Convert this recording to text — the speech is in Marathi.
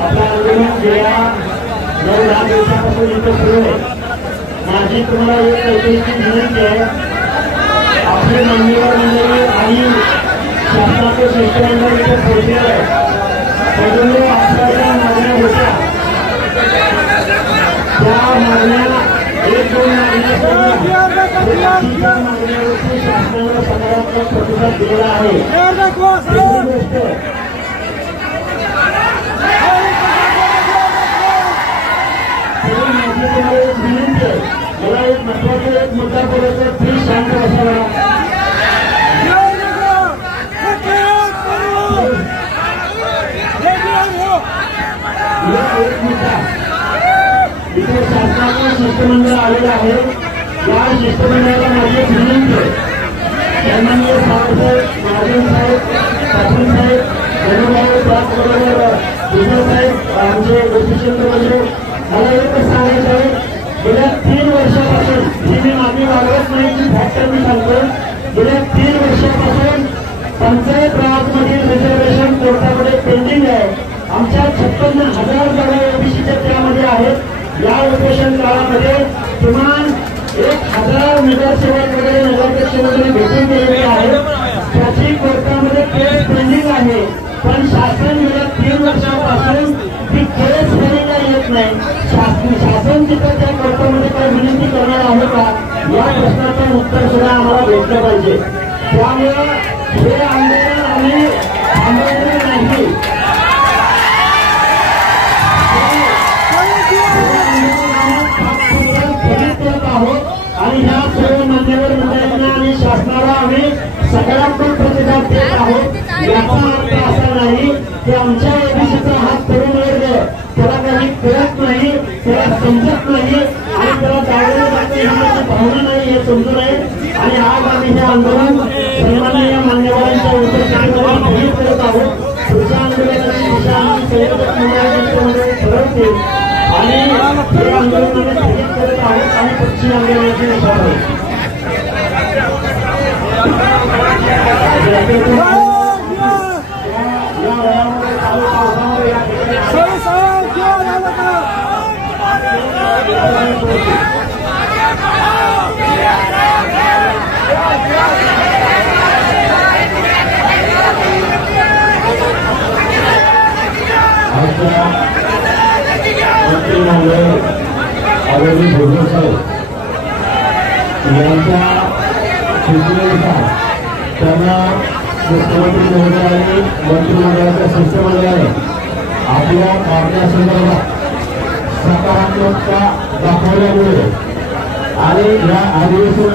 आपलं आंदोलन गेल्या 9-10 दिवसापासून इथं सुरू आहे। माझी तुम्हाला एक चौकशीची विनंती आहे, आपले मान्यवर मंडळी आणि शासनाचे शिष्टमंडळ इथे पोहोचलेलं आहे। त्यामुळे आपल्या मागण्या होत्या, त्या मागण्या 1-2 मागण्यावरती शासनाला सकारात्मक प्रतिसाद दिलेला आहे। मला एक महत्वाचा एक मुद्दा बोलायचा, प्लीज शांत बसावा। एक मुद्दा इथे शासनाचं शिष्टमंडळ आलेलं आहे। या शिष्टमंडळाला माझी एक विनंती आहे, सन्माननीय साहेब, महाजन साहेब, पाटील साहेब, धनुभाऊ, त्याचबरोबर विजय साहेब, आमचे गोपीचंद्र वगैरे, मला एकच सांगायचं आहे, गेल्या 3 वर्षापासून ही मी मागणी वाढवत नाही की फॅक्टर मी सांगतो, गेल्या 3 वर्षापासून पंचायत राजमधील रिझर्वेशन कोर्टामध्ये पेंडिंग आहे। आमच्या 56,000 जागा ओबीसीच्या त्यामध्ये आहेत। या उपोषण काळामध्ये किमान 1,000 नगरसेवक वगैरे नगराध्यक्षांकडे भेटून गेलेले आहेत। त्याची कोर्टामध्ये केस पेंडिंग आहे, पण शासन गेल्या 3 वर्षापासून ती केस हेरिंगला येत नाही। शासन तिथं त्या कोर्टामध्ये काही विनंती करणार आहे का, या प्रश्नाचं उत्तर सुद्धा आम्हाला भेटलं पाहिजे। त्यामुळे हे आंदोलन आम्ही थांबवलेलं नाही। आणि ह्या सर्व मान्यवर मंडळांना आणि शासनाला आम्ही सकारात्मक प्रतिसाद देत आहोत। याचा अर्थ असा नाही की आमच्या ओबीसीचा हा तरुण वर्ग त्याला काही कळत नाही, त्याला समजत नाही आणि त्याला जागरूक करण्याची भावना नाही, हे समजून आहे। आणि आज आम्ही हे आंदोलन सन्माननीय मान्यवरांच्या उपस्थितीमध्ये करत आहोत। पुढच्या आंदोलनाची दिशा आम्ही संयोजक मंडळाचे ठरवतील आणि हे आंदोलन स्थगित करत आहोत आणि पुढची आंदोलनाची दिशा ठरवू। आदरणीय भोजन साहेब यांच्या सूचनेनुसार त्यांना मुख्यमंत्री महोदयांनी मंत्रिमंडळाच्या शिष्टमंडळाने आपल्या मागण्यासंदर्भात सकारात्मकता दाखवल्यामुळे आणि या अधिवेशन